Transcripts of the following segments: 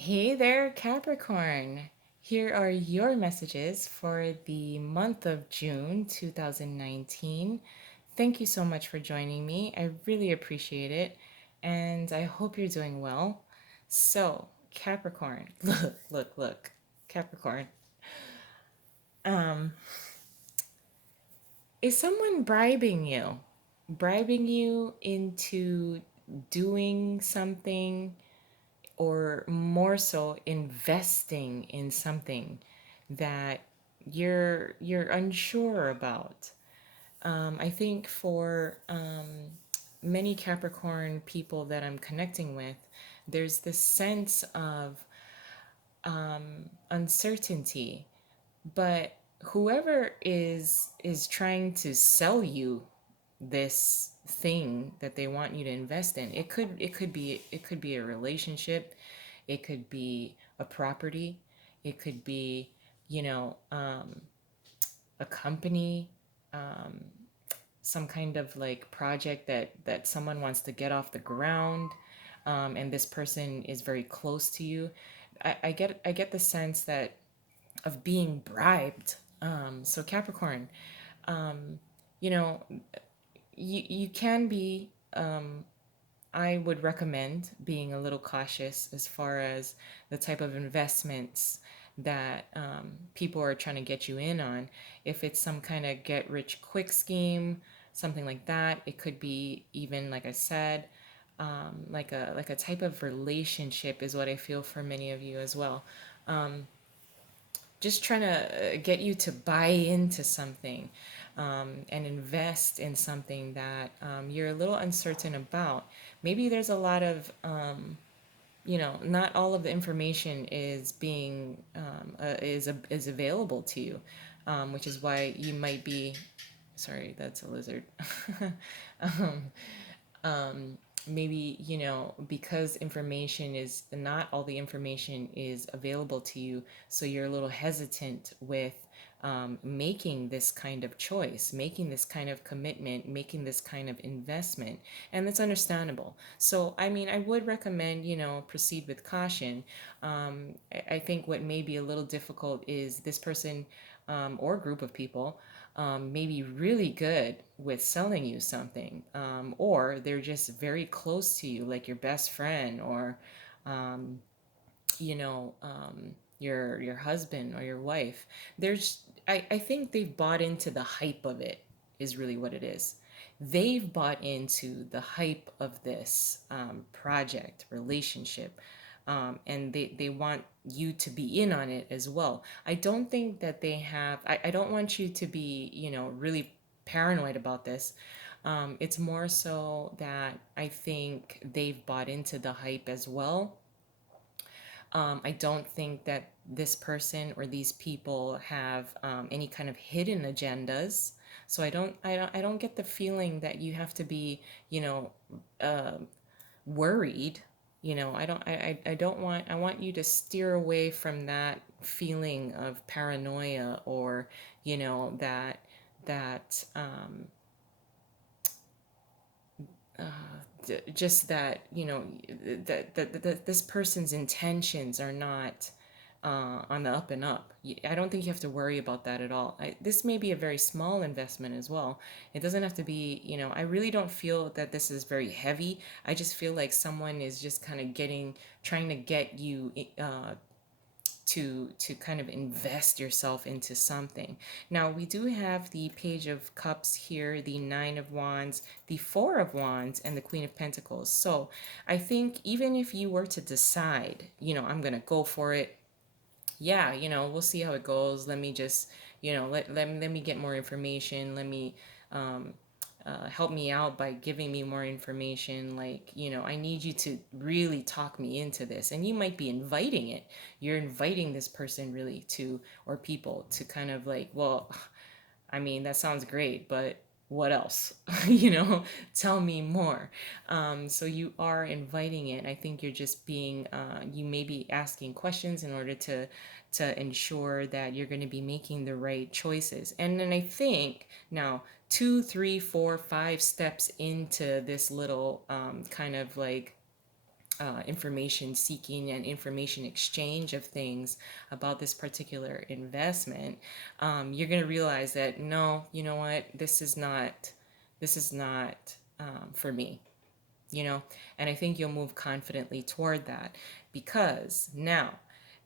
Hey there, Capricorn. Here are your messages for the month of June 2019. Thank you so much for joining me. I really appreciate it, and I hope you're doing well. So, Capricorn, look, Capricorn. Um, is someone bribing you? Bribing you into doing something or more so investing in something that you're unsure about. I think for many Capricorn people that I'm connecting with, there's this sense of uncertainty, but whoever is trying to sell you this thing that they want you to invest in, it could be a relationship, it could be a property, it could be, you know um, a company, some kind of like project that someone wants to get off the ground, and this person is very close to you. I get the sense that of being bribed. So Capricorn, you know, you can be. I would recommend being a little cautious as far as the type of investments that people are trying to get you in on. If it's some kind of get rich quick scheme, something like that, it could be even, like I said, like a type of relationship is what I feel for many of you as well. Just trying to get you to buy into something, and invest in something that you're a little uncertain about. Maybe there's a lot of, not all of the information is being is available to you, which is why you might be. Sorry, that's a lizard. um, Maybe, because information is not all the information is available to you, so you're a little hesitant with making this kind of choice, making this kind of commitment, making this kind of investment. And that's understandable. So I mean, I would recommend, proceed with caution. I think what may be a little difficult is this person, or group of people, may be really good with selling you something, or they're just very close to you, like your best friend, or um, you know, your husband or your wife. I think they've bought into the hype of it, is really what it is. They've bought into the hype of this project, relationship, and they want you to be in on it as well. I don't think that they have, I don't want you to be, really paranoid about this. It's more so that I think they've bought into the hype as well. I don't think that this person or these people have any kind of hidden agendas. So I don't get the feeling that you have to be, you know, uh, worried. I want you to steer away from that feeling of paranoia, or, that just that, that this person's intentions are not on the up and up. I don't think you have to worry about that at all. This may be a very small investment as well. It doesn't have to be, I really don't feel that this is very heavy. I just feel like someone is just kind of trying to get you to kind of invest yourself into something. Now, we do have the Page of Cups here, the Nine of Wands, the Four of Wands, and the Queen of Pentacles. So I think even if you were to decide, I'm going to go for it, yeah, we'll see how it goes. Let me just, let me get more information. Let me help me out by giving me more information. Like, I need you to really talk me into this. And you might be inviting it. You're inviting this person really to, or people to kind of like, well, I mean, that sounds great, but what else? Tell me more. So you are inviting it. I think you're just being, you may be asking questions in order to ensure that you're going to be making the right choices. And then I think now, 2, 3, 4, 5 steps into this little kind of like information seeking and information exchange of things about this particular investment, you're going to realize that no, you know what, this is not for me, you know. And I think you'll move confidently toward that, because now,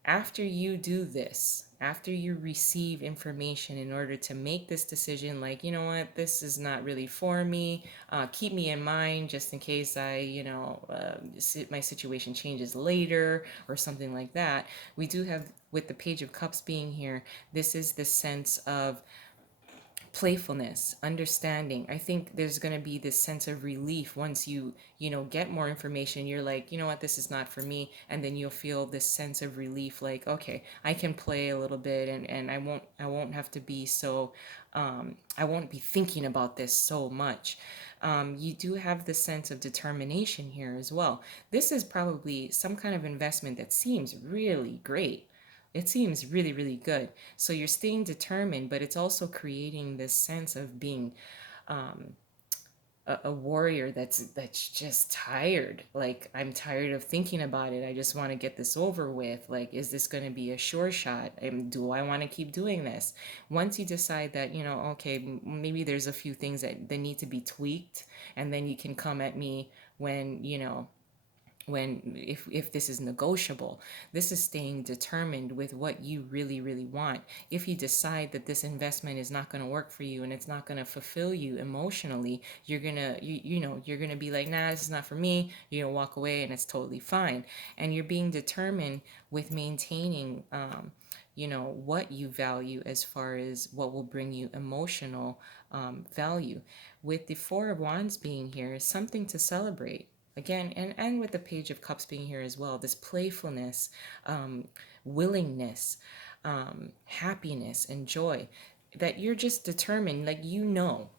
after you do this, after you receive information in order to make this decision, like, you know what, this is not really for me, keep me in mind just in case my situation changes later or something like that. We do have, with the Page of Cups being here, this is the sense of playfulness, understanding. I think there's going to be this sense of relief once you get more information. You're like, you know what, this is not for me. And then you'll feel this sense of relief, like, okay, I can play a little bit, and I won't have to be so, I won't be thinking about this so much. You do have the sense of determination here as well. This is probably some kind of investment that seems really great. It seems really, really good. So you're staying determined, but it's also creating this sense of being a warrior that's just tired. Like, I'm tired of thinking about it. I just want to get this over with. Like, is this going to be a sure shot? Do I want to keep doing this? Once you decide that, okay, maybe there's a few things that need to be tweaked, and then you can come at me if this is negotiable. This is staying determined with what you really, really want. If you decide that this investment is not going to work for you and it's not going to fulfill you emotionally, you're going to be like, nah, this is not for me. You're going to walk away, and it's totally fine. And you're being determined with maintaining what you value as far as what will bring you emotional value. With the Four of Wands being here, something to celebrate again, and with the Page of Cups being here as well, this playfulness, willingness, happiness, and joy, that you're just determined, like, now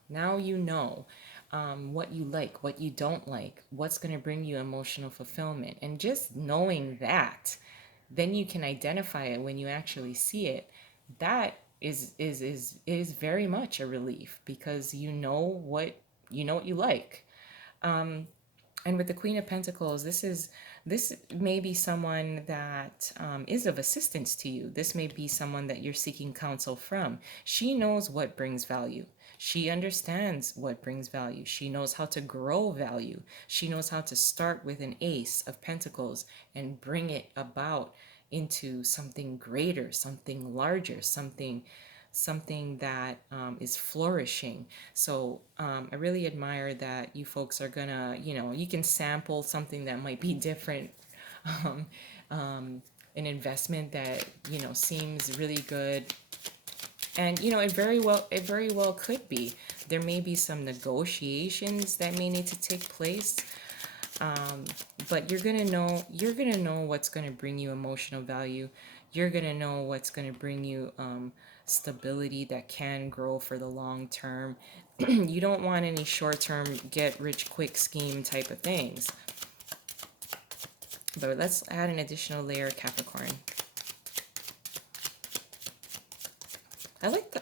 what you like, what you don't like, what's going to bring you emotional fulfillment. And just knowing that, then you can identify it when you actually see it. That is very much a relief, because you know what you like. And with the Queen of Pentacles, this may be someone that is of assistance to you. This may be someone that you're seeking counsel from. She knows what brings value. She understands what brings value. She knows how to grow value. She knows how to start with an Ace of Pentacles and bring it about into something greater, something larger, something that is flourishing. So I really admire that you folks are gonna, you can sample something that might be different. Um, an investment that seems really good, and it very well could be. There may be some negotiations that may need to take place, but you're gonna know what's gonna bring you emotional value. You're gonna know what's gonna bring you stability that can grow for the long term. You don't want any short term get rich quick scheme type of things. But let's add an additional layer, Capricorn.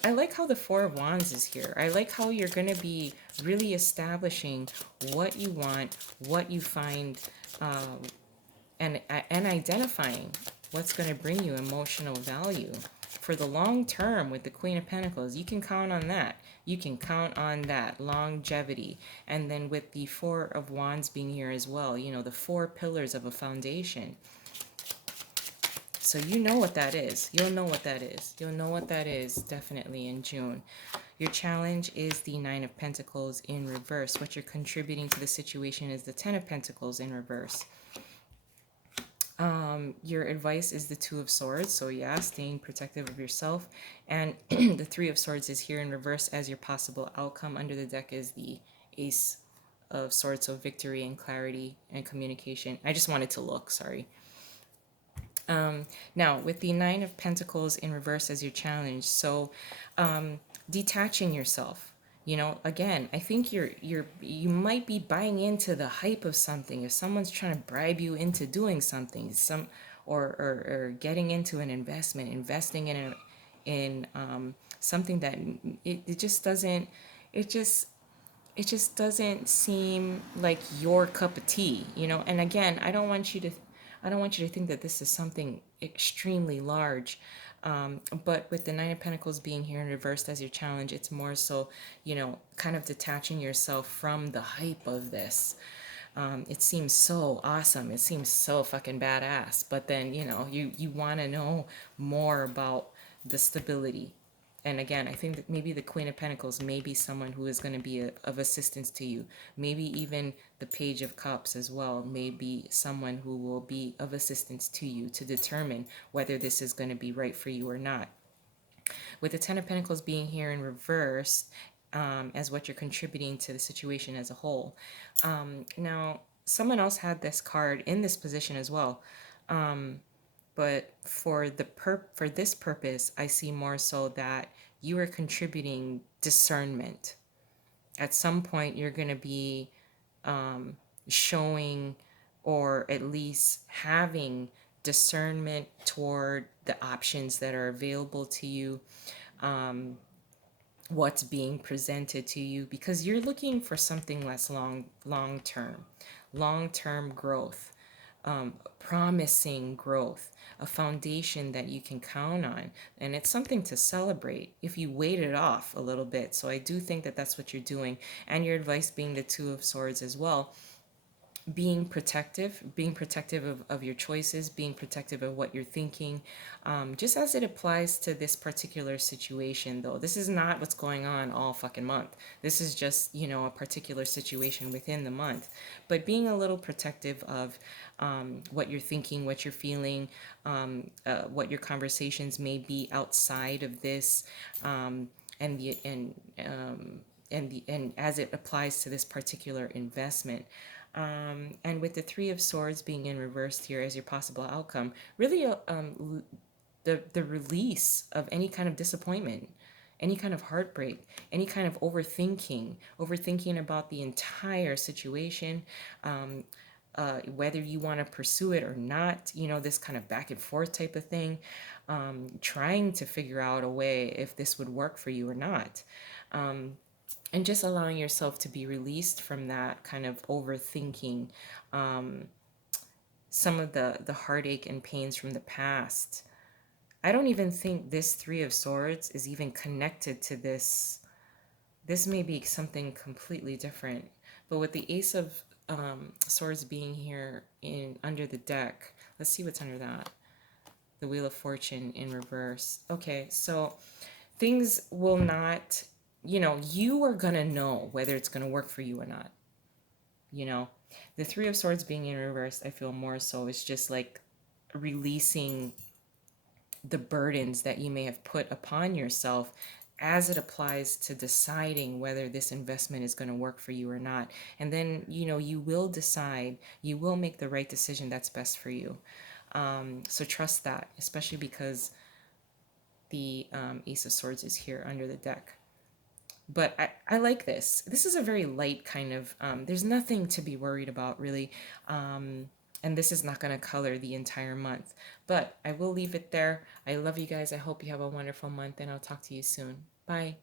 I like how the Four of Wands is here. I like how you're going to be really establishing what you want, what you find, and identifying what's going to bring you emotional value for the long term. With the Queen of Pentacles, you can count on that. You can count on that longevity. And then with the Four of Wands being here as well, the four pillars of a foundation. So you know what that is. You'll know what that is. You'll know what that is definitely in June. Your challenge is the Nine of Pentacles in reverse. What you're contributing to the situation is the Ten of Pentacles in reverse. Your advice is the Two of Swords. So yeah, staying protective of yourself. And the Three of Swords is here in reverse as your possible outcome. Under the deck is the Ace of Swords, so victory and clarity and communication. I just wanted to look, sorry. Now, with the Nine of Pentacles in reverse as your challenge, so detaching yourself. Again, I think you might be buying into the hype of something. If someone's trying to bribe you into doing something, or getting into an investment, investing in something that it just doesn't, it just it just doesn't seem like your cup of tea, you know. And again, I don't want you to think that this is something extremely large. But with the Nine of Pentacles being here in reversed as your challenge, it's more so, you know, kind of detaching yourself from the hype of this. It seems so awesome. It seems so fucking badass. But then, you know, you want to know more about the stability. And again, I think that maybe the Queen of Pentacles may be someone who is going to be of assistance to you. Maybe even the Page of Cups as well may be someone who will be of assistance to you to determine whether this is going to be right for you or not. With the Ten of Pentacles being here in reverse, as what you're contributing to the situation as a whole. Now, someone else had this card in this position as well. But for this purpose, I see more so that you are contributing discernment. At some point, you're going to be showing, or at least having discernment toward the options that are available to you, what's being presented to you, because you're looking for something less long term growth, promising growth, a foundation that you can count on. And it's something to celebrate if you wait it off a little bit. So I do think that that's what you're doing. And your advice being the Two of Swords as well, being protective of your choices, being protective of what you're thinking, just as it applies to this particular situation. Though this is not what's going on all fucking month. This is just, you know, a particular situation within the month. But being a little protective of what you're thinking, what you're feeling, what your conversations may be outside of this, and the and as it applies to this particular investment. And with the Three of Swords being in reversed here as your possible outcome, really the release of any kind of disappointment, any kind of heartbreak, any kind of overthinking about the entire situation, whether you want to pursue it or not, you know, this kind of back and forth type of thing, trying to figure out a way if this would work for you or not. And just allowing yourself to be released from that kind of overthinking, some of the heartache and pains from the past. I don't even think this Three of Swords is even connected to this. This may be something completely different. But with the Ace of Swords being here in under the deck, let's see what's under that. The Wheel of Fortune in reverse. Okay, so things will not, you know, you are going to know whether it's going to work for you or not. You know, the Three of Swords being in reverse, I feel more so is just like releasing the burdens that you may have put upon yourself as it applies to deciding whether this investment is going to work for you or not. And then, you know, you will decide, you will make the right decision that's best for you. So trust that, especially because the Ace of Swords is here under the deck. But I like this. This is a very light kind of, there's nothing to be worried about really. And this is not going to color the entire month. But I will leave it there. I love you guys. I hope you have a wonderful month, and I'll talk to you soon. Bye.